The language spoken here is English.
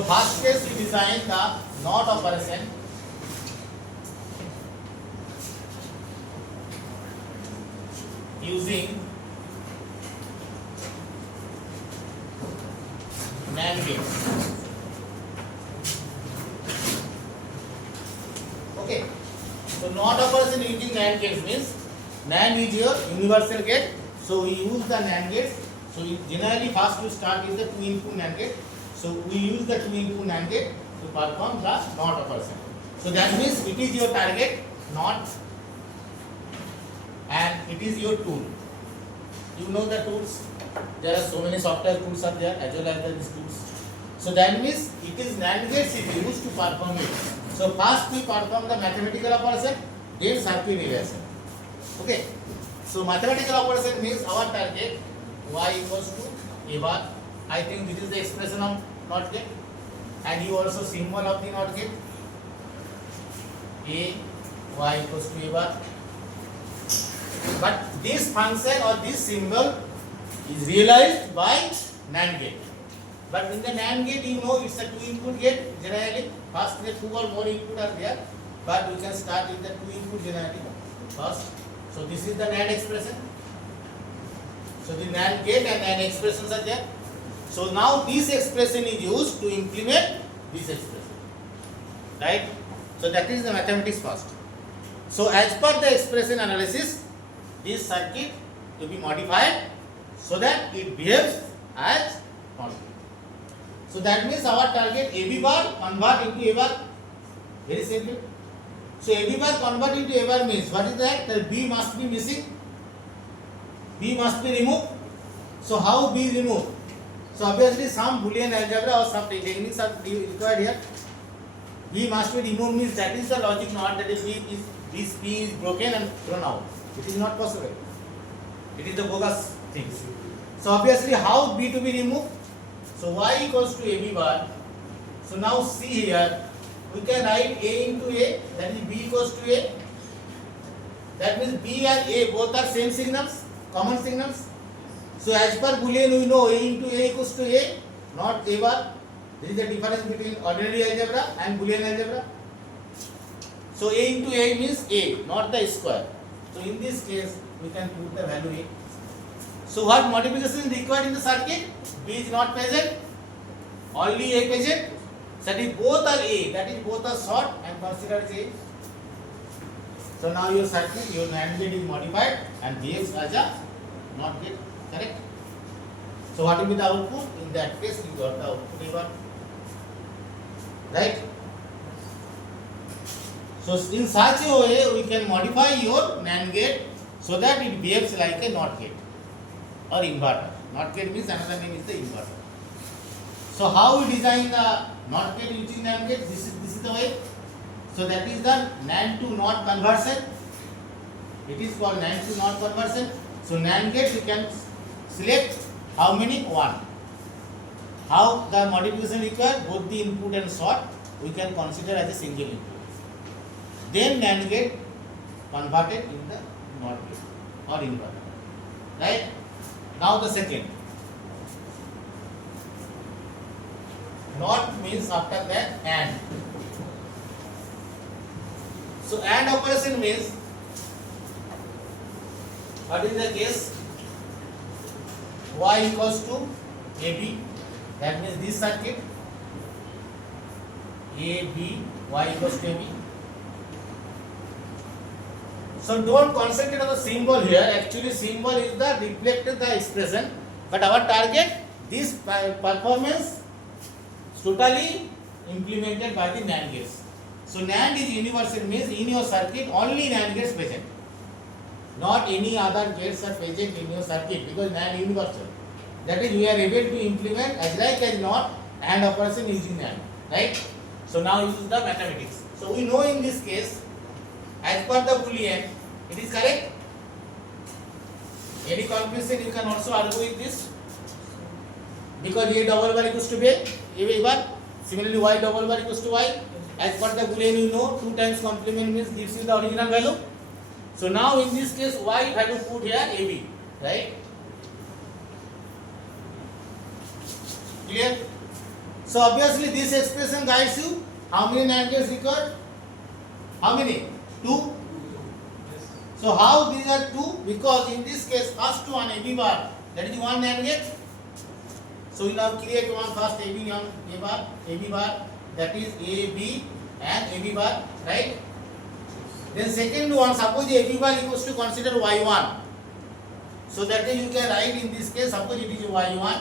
So first case we design the NOT operation. Using NAND gates. Okay. So NOT operation using NAND gates means NAND is your universal gate. So we use the NAND gates. So we generally first we start with the 2 input NAND gate. So we use the 2 input NAND gate to perform the NOT operation. So that means it is your target NOT and it is your tool. You know the tools. There are so many software tools are there as well as these tools. So that means it is NAND gates is used to perform it. So first we perform the mathematical operation, then circuit evaluation. Okay. So mathematical operation means our target y equals to a bar. I think this is the expression of NOT gate, and you also symbol of the NOT gate. A y equals to a bar. But this function or this symbol is realized by NAND gate. But in the NAND gate, you know it's a 2 input gate generally. First the 2 or more input are there, but we can start with the 2 input generally first. So this is the NAND expression. So the NAND gate and NAND expressions are there. So now this expression is used to implement this expression, right? So that is the mathematics first. So as per the expression analysis, this circuit to be modified so that it behaves as NOT gate. So that means our target AB bar convert into A bar. Very simple. So AB bar convert into A bar means what is that? That B must be missing. B must be removed. So how B removed? So obviously some Boolean algebra or some techniques are required here. B must be removed means that is the logic, not that if this B is broken and thrown out. It is not possible. It is the bogus things. So obviously how B to be removed? So y equals to AB bar. So now see here, we can write A into A, that is B equals to A. That means B and A both are same signals, common signals. So as per Boolean we know A into A equals to A, not A bar. There is a difference between ordinary algebra and Boolean algebra. So A into A means A, not the square. So in this case we can put the value A. So what modification is required in the circuit? B is not present, only A present. That is both are A, that is both are short and considered as A. So now your circuit, your NAND gate is modified and behaves as a NOT gate, correct? So what will be the output? In that case you got the output A bar, right? So in such a way we can modify your NAND gate so that it behaves like a NOT gate or inverter. NOT gate means another name is the inverter. So how we design the NOT gate using NAND gate? This is the way. So that is the NAND to NOT conversion. It is called NAND to NOT conversion. So NAND gate you can select how many? 1. How the modification required? Both the input and short we can consider as a single input. Then NAND gate converted in the NOT gate or inverter, right? Now the second. NOT means after that AND. So AND operation means what is the case? Y equals to AB. That means this circuit AB, Y equals to AB. So don't concentrate on the symbol here. Actually symbol is the reflected the expression. But our target, this performance is totally implemented by the NAND gates. So NAND is universal means in your circuit only NAND gates present. Not any other gates are present in your circuit because NAND is universal. That is we are able to implement as like as not AND operation using NAND. Right? So now use the mathematics. So we know in this case as per the Boolean it is correct. Any confusion you can also argue with this because A double bar equals to B, A bar. Similarly Y double bar equals to Y. As per the Boolean you know 2 times complement means gives you the original value. So now in this case Y value put here AB, right? Clear? So obviously this expression guides you. How many NAND gates required? How many? 2. So how these are 2? Because in this case first one AB bar, that is one NAND gate. So we now create one first AB bar, that is AB and AB bar, right? Then second one, suppose the AB bar equals to consider Y1. So that you can write in this case, suppose it is Y1.